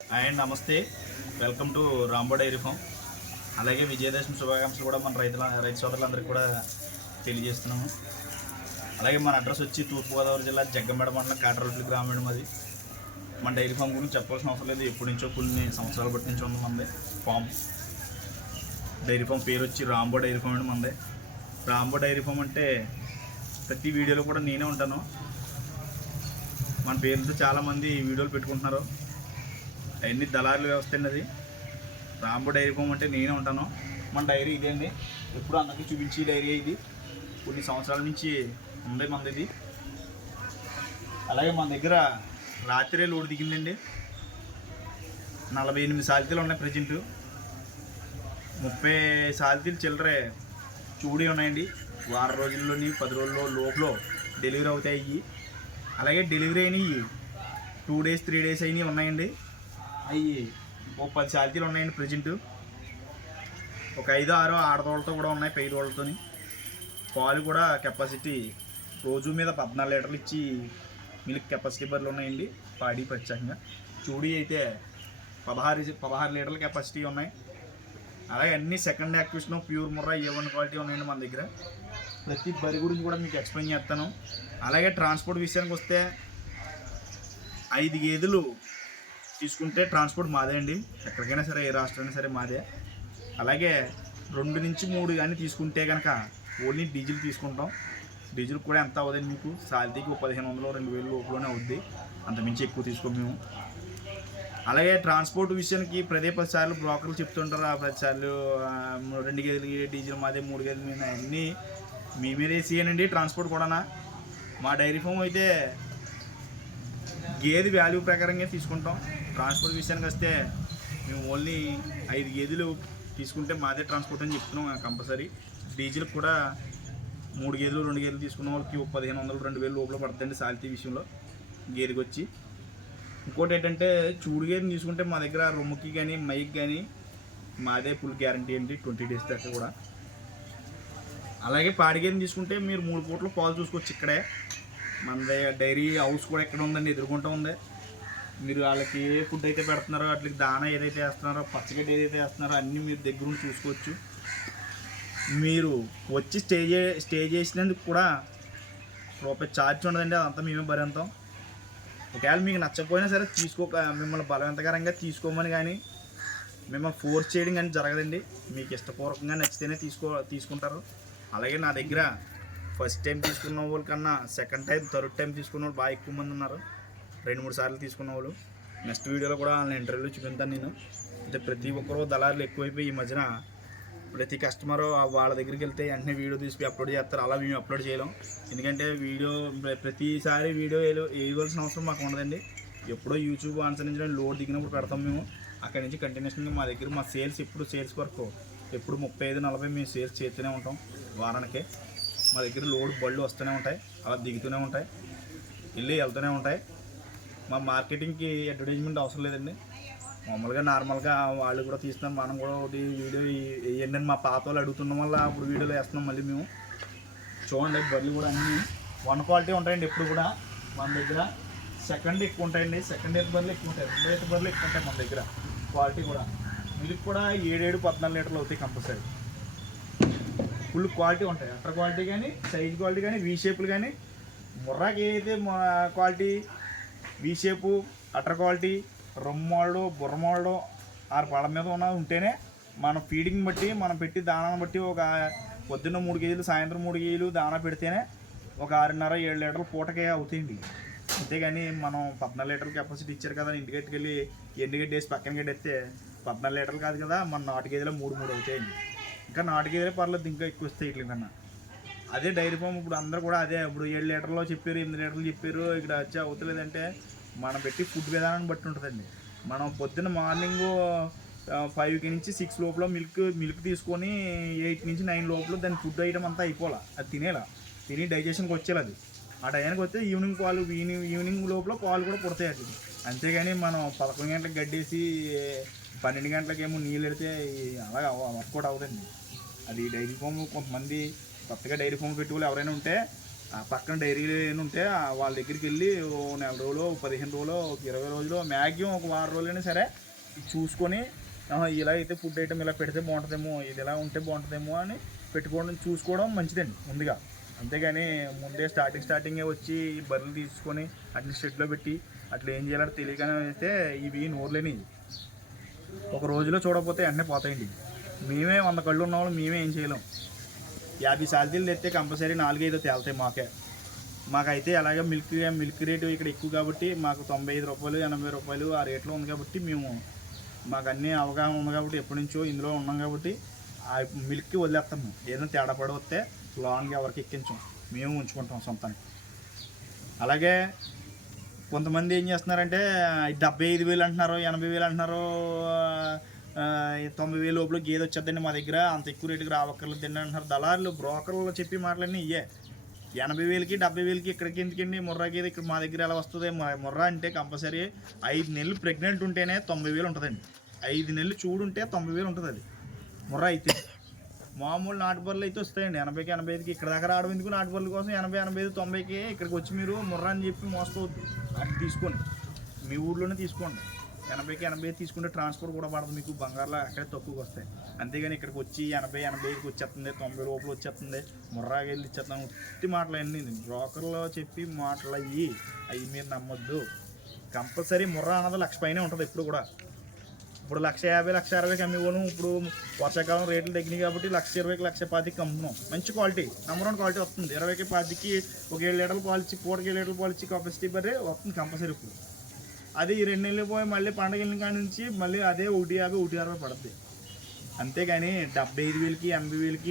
And నమస్తే, welcome to Rambo dairy farm. అలాగే విజయదశమి శుభాకాంక్షలు కూడా మన రైతు సోదరులందరికీ కూడా తెలియజేస్తున్నాము. అలాగే మన అడ్రస్ వచ్చి తూర్పుగోదావరి జిల్లా జగ్గంపేట మండలం కాటరొట్ల గ్రామం. అది మన డైరీ ఫామ్ గురించి చెప్పాల్సిన అవసరం లేదు, ఎప్పటి నుంచో కొన్ని సంవత్సరాల బట్టి నుంచి ఉంది మనది ఫామ్. డైరీ ఫామ్ పేరు వచ్చి రాంబో డైరీ ఫామ్ అండి మనది. రాంబో డైరీ ఫామ్ అంటే ప్రతి వీడియోలో కూడా నేనే ఉంటాను. మన పేరుతో చాలామంది వీడియోలు పెట్టుకుంటున్నారు, అవన్నీ దళారుల వ్యవస్థ అండి. అది రాంబో డైరీ ఫామ్ అంటే నేనే ఉంటాను. మన డైరీ ఇదే అండి, ఎప్పుడు అందరికీ చూపించి డైరీ ఇది కొన్ని సంవత్సరాల నుంచి ఉంది మనది ఇది. అలాగే మన దగ్గర రాత్రి లోడ్ దిగిందండి, 48 సాల్తీలు ఉన్నాయి ప్రజెంట్. 30 సాల్తీలు చిల్లరే చూడి ఉన్నాయండి. వారం రోజుల్లోని 10 రోజుల్లో లోపల డెలివరీ అవుతాయి. అలాగే డెలివరీ అయినవి 2 డేస్ 3 డేస్ అయినవి ఉన్నాయండి. అవి 10 సాల్తీలు ఉన్నాయండి ప్రజెంట్. ఒక 5-6 ఆడదోళ్ళతో కూడా ఉన్నాయి, పై దోళ్ళతో. పాలు కూడా కెపాసిటీ రోజు మీద 14 లీటర్లు ఇచ్చి మిల్క్ కెపాసిటీ బర్రెలు ఉన్నాయండి. పాడి ప్రత్యేకంగా చూడి అయితే 16 లీటర్ల కెపాసిటీ ఉన్నాయి. అలాగే అన్ని సెకండ్ యాక్విషన్ ప్యూర్ ముర్రా A1 క్వాలిటీ ఉన్నాయండి మన దగ్గర. ప్రతి బరి గురించి కూడా మీకు ఎక్స్ప్లెయిన్ చేస్తాను. అలాగే ట్రాన్స్పోర్ట్ విషయానికి వస్తే 5 గేదెలు తీసుకుంటే ట్రాన్స్పోర్ట్ మాదే అండి, ఎక్కడికైనా సరే ఏ రాష్ట్రానికి సరే మాదే. అలాగే 2 నుంచి 3 కానీ తీసుకుంటే కనుక ఓన్లీ డీజిల్ తీసుకుంటాం. డీజిల్ కూడా ఎంత అవ్వదండి మీకు, సాల్తీకి 1500-2000 లోపలనే అవుద్ది, అంతమించి ఎక్కువ తీసుకోం మేము. అలాగే ట్రాన్స్పోర్ట్ విషయానికి 10 సార్లు బ్రోకర్లు చెప్తుంటారు, ఆ 10 సార్లు 2 గేదెలకి డీజిల్ మాదే, 3 గేదెల మీద అన్నీ మీ మీద వేసేయనండి. ట్రాన్స్పోర్ట్ కూడా మా డైరీ ఫామ్ అయితే గేదె వాల్యూ ప్రకారంగా తీసుకుంటాం. ట్రాన్స్పోర్ట్ విషయానికి వస్తే మేము ఓన్లీ 5 గేదెలు తీసుకుంటే మాదే ట్రాన్స్పోర్ట్ అని చెప్తున్నాం కంపల్సరీ. డీజిల్ కూడా 3 గేదెలు 2 గేదెలు తీసుకున్న వాళ్ళకి 1500-2000 లోపల పడుతుందండి సాల్తీ విషయంలో గేదెకి వచ్చి. ఇంకోటి ఏంటంటే చూడు గేదెని తీసుకుంటే మా దగ్గర రొమ్ముకి కానీ మైకి కానీ మాదే ఫుల్ గ్యారంటీ అండి, 20 డేస్ దాకా కూడా. అలాగే పాడి గేదెని తీసుకుంటే మీరు 3 పూటలు పాలు చూసుకోవచ్చు ఇక్కడే. మన డైరీ హౌస్ కూడా ఎక్కడ ఉందండి, ఎదుర్కొంటూ ఉంది. మీరు వాళ్ళకి ఏ ఫుడ్ అయితే పెడుతున్నారో, వాటికి దానా ఏదైతే వేస్తున్నారో, పచ్చగడ్డి ఏదైతే వేస్తున్నారో అన్నీ మీరు దగ్గర ఉండి చూసుకోవచ్చు. మీరు వచ్చి స్టే చేసినందుకు కూడా రూపాయి ఛార్జ్ ఉండదండి, అదంతా మేమే భరిస్తాం. ఒకవేళ మీకు నచ్చకపోయినా సరే మిమ్మల్ని బలవంతకరంగా తీసుకోమని కానీ మిమ్మల్ని ఫోర్స్ చేయడం కానీ జరగదండి. మీకు ఇష్టపూర్వకంగా నచ్చితేనే తీసుకుంటారు. అలాగే నా దగ్గర ఫస్ట్ టైం తీసుకున్న వాళ్ళకన్నా సెకండ్ టైం థర్డ్ టైం తీసుకున్న వాళ్ళు బాగా ఎక్కువ మంది ఉన్నారు, 2-3 సార్లు తీసుకున్న వాళ్ళు. నెక్స్ట్ వీడియోలో కూడా వాళ్ళని ఇంటర్వ్యూలో చూపిస్తాను నేను. అయితే ప్రతి ఒక్కరు దళారులు ఎక్కువైపోయి ఈ మధ్యన ప్రతి కస్టమరు వాళ్ళ దగ్గరికి వెళ్తే వెంటనే వీడియో తీసి అప్లోడ్ చేస్తారు. అలా మేము అప్లోడ్ చేయలేం, ఎందుకంటే ప్రతిసారి వీడియో వేయవలసిన అవసరం మాకు ఉండదండి. ఎప్పుడో యూట్యూబ్ అనుసరించడం లోడ్ దిగినప్పుడు పెడతాం మేము. అక్కడి నుంచి కంటిన్యూషన్గా మా దగ్గర మా సేల్స్ వరకు ఎప్పుడు 35-40 మేము సేల్స్ చేస్తూనే ఉంటాం వారానికి. మా దగ్గర లోడ్ బళ్ళు వస్తూనే ఉంటాయి, అలా దిగుతూనే ఉంటాయి, వెళ్తూనే ఉంటాయి. మా మార్కెటింగ్కి అడ్వర్టైజ్మెంట్ అవసరం లేదండి, మామూలుగా నార్మల్గా వాళ్ళు కూడా తీస్తున్నాం, మనం కూడా ఒకటి వీడియో ఏంటంటే మా పాత వాళ్ళు అడుగుతున్నాం వల్ల అప్పుడు వీడియోలు వేస్తున్నాం మళ్ళీ మేము. చూడండి బళ్ళు కూడా అన్నీ 1 క్వాలిటీ ఉంటాయండి ఎప్పుడు కూడా మన దగ్గర. సెకండ్ ఎక్కువ ఉంటాయండి, సెకండ్ ఇయర్ బర్రెలు ఎక్కువ ఉంటాయి, 2 ఇయర్ బర్రెలు ఎక్కువ ఉంటాయి మన దగ్గర. క్వాలిటీ కూడా మిల్క్ కూడా 7-14 లీటర్లు అవుతాయి కంపల్సరీ. ఫుల్ క్వాలిటీ ఉంటాయి, అట్టర్ క్వాలిటీ కానీ, సైజ్ క్వాలిటీ కానీ, వీ షేపులు కానీ. ముర్రాకి ఏదైతే క్వాలిటీ వీ షేపు, అట్టర్ క్వాలిటీ, రొమ్మోళ్ళు బుర్రమోళ్ళు 6 పళ్ళ మీద ఉంటేనే మనం ఫీడింగ్ బట్టి మనం పెట్టి దానాన్ని బట్టి ఒక పొద్దున్న 3 కేజీలు సాయంత్రం 3 కేజీలు దానా పెడితేనే ఒక 6.5-7 లీటర్లు పూటకే అవుతాయండి. అంతేగాని మనం 14 లీటర్ల కెపాసిటీ ఇచ్చారు కదా ఇంటికి వెళ్ళి ఎండుగడ్డి వేసి పక్కన గడ్డి వేస్తే 14 లీటర్లు కాదు కదా, మన 4 కేజీలో 3 అవుతాయండి. ఇంకా 4 కేజీలే పర్లేదు, ఇంకా ఎక్కువ వస్తాయి ఇట్ల కన్నా. అదే డైరీ ఫామ్ ఇప్పుడు అందరూ కూడా అదే, ఇప్పుడు 7 లీటర్లో చెప్పారు, 8 లీటర్లు చెప్పారు, ఇక్కడ వచ్చి అవుతలేదంటే మనం పెట్టి ఫుడ్ విధానాన్ని బట్టి ఉంటుందండి. మనం పొద్దున్న మార్నింగ్ 5 నుంచి 6 లోపల మిల్క్ తీసుకొని 8 నుంచి 9 లోపల దాని ఫుడ్ ఐటమ్ అంతా అయిపోవాలి, అది తిని డైజెషన్కి వచ్చేది. అది ఆ టైంకి వస్తే ఈవినింగ్ లోపల పాలు కూడా పుడతాయి అది. అంతేగాని మనం 11 గంటలకు గడ్డేసి 12 గంటలకేమో నీళ్ళు పెడితే అలాగా వర్కౌట్ అవుతుంది. అది డైరీ ఫామ్ కొంతమంది కొత్తగా డైరీ ఫామ్ పెట్టుకోవాలి ఎవరైనా ఉంటే ఆ పక్కన డైరీ ఉంటే వాళ్ళ దగ్గరికి వెళ్ళి ఓ నెల రోజులు 15 రోజులు 20 రోజులు మ్యాక్సిమం ఒక వారం రోజులైనా సరే చూసుకొని ఇలా అయితే ఫుడ్ ఐటమ్ ఇలా పెడితే బాగుంటుందేమో, ఇది ఇలా ఉంటే బాగుంటుందేమో అని చూసుకోవడం మంచిదండి ముందుగా. అంతేగాని ముందే స్టార్టింగే వచ్చి బర్రెలు తీసుకొని అట్లా షెడ్లో పెట్టి అట్లా ఏం చేయాలని తెలియకనే అయితే ఇవి నోరులేని ఒక రోజులో చూడకపోతే వెంటనే పోతాయండి. మేమే 100 కళ్ళు ఉన్నవాళ్ళు మేమే ఏం చేయలేం. 50 సాలతీలు తెస్తే కంపల్సరీ 4-5 తేలుతాయి మాకైతే అలాగే మిల్క్ రేటు ఇక్కడ ఎక్కువ కాబట్టి మాకు 95 రూపాయలు 80 రూపాయలు ఆ రేట్లో ఉంది కాబట్టి మాకు అన్నీ అవగాహన ఉంది కాబట్టి ఎప్పటి నుంచో ఇందులో ఉన్నాం కాబట్టి ఆ మిల్క్కి వదిలేస్తాము. ఏదైనా తేడా పడి వస్తే లాంగ్ ఎవరికి ఎక్కించాం, మేము ఉంచుకుంటాం సొంతానికి. అలాగే కొంతమంది ఏం చేస్తున్నారంటే 75,000 అంటున్నారు, 80,000 అంటున్నారు, 90,000 లోపల గేదె వచ్చేద్దండి మా దగ్గర, అంత ఎక్కువ రేటుకి రావక్కర్లేదండి అంటున్నారు. దళారులు బ్రోకర్లు చెప్పి మాటలన్నీ ఇయ్యే. 80,000కి 70,000కి ఇక్కడికి ఎందుకండి ముర్రా గేదె ఇక్కడ మా దగ్గర ఎలా వస్తుంది? ముర్రా అంటే కంపల్సరీ 5 నెలలు ప్రెగ్నెంట్ ఉంటేనే 90,000 ఉంటుందండి. 5 నెలలు చూడుంటే 90,000 ఉంటుంది అది ముర్రా అయితే. మామూలు నాటు బర్రెలు అయితే వస్తాయండి 80కి 85కి. ఇక్కడ దాకా రావడం ఎందుకు? నాటు బర్రెల కోసం 80, 85, 90కి ఇక్కడికి వచ్చి మీరు ముర్రా అని చెప్పి మోసపోవద్దు. అది తీసుకోండి, మీ ఊళ్ళోనే తీసుకోండి. 80కి 85 తీసుకుంటే ట్రాన్స్పోర్ట్ కూడా పడదు మీకు, బంగారులో అక్కడే తక్కువకి వస్తాయి. అంతేగాని ఇక్కడికి వచ్చి 80, 85కి వచ్చేస్తుంది, 90 లోపల వచ్చేస్తుంది, ముర్రాకి వెళ్ళి ఇచ్చేస్తాను ఉత్తి మాటలు అన్నీ బ్రోకర్లో చెప్పి మాటలు అవి మీరు నమ్మొద్దు. కంపల్సరీ ముర్రా అన్నది 1,00,000 పైనే ఉంటుంది ఎప్పుడు కూడా. ఇప్పుడు 1,50,000, 1,60,000 అమ్మేవాను. ఇప్పుడు వర్షాకాలం రేట్లు తగ్గినాయి కాబట్టి 1,20,000, 1,25,000 అమ్ముతున్నాం. మంచి క్వాలిటీ, నెంబర్ 1 క్వాలిటీ వస్తుంది. 20కి 10కి ఒక 7 లీటర్లు పాలు ఇచ్చి, పూటకి 7 లీటర్లు పాలు ఇచ్చి కెపాసిటీ బర్రె వస్తుంది కంపల్సరీ. ఇప్పుడు అది 2 నెలలు పోయి మళ్ళీ పండగ వెళ్ళిన కాడి నుంచి మళ్ళీ అదే 150, 160 పడుతుంది. అంతేగాని 75,000కి 80,000కి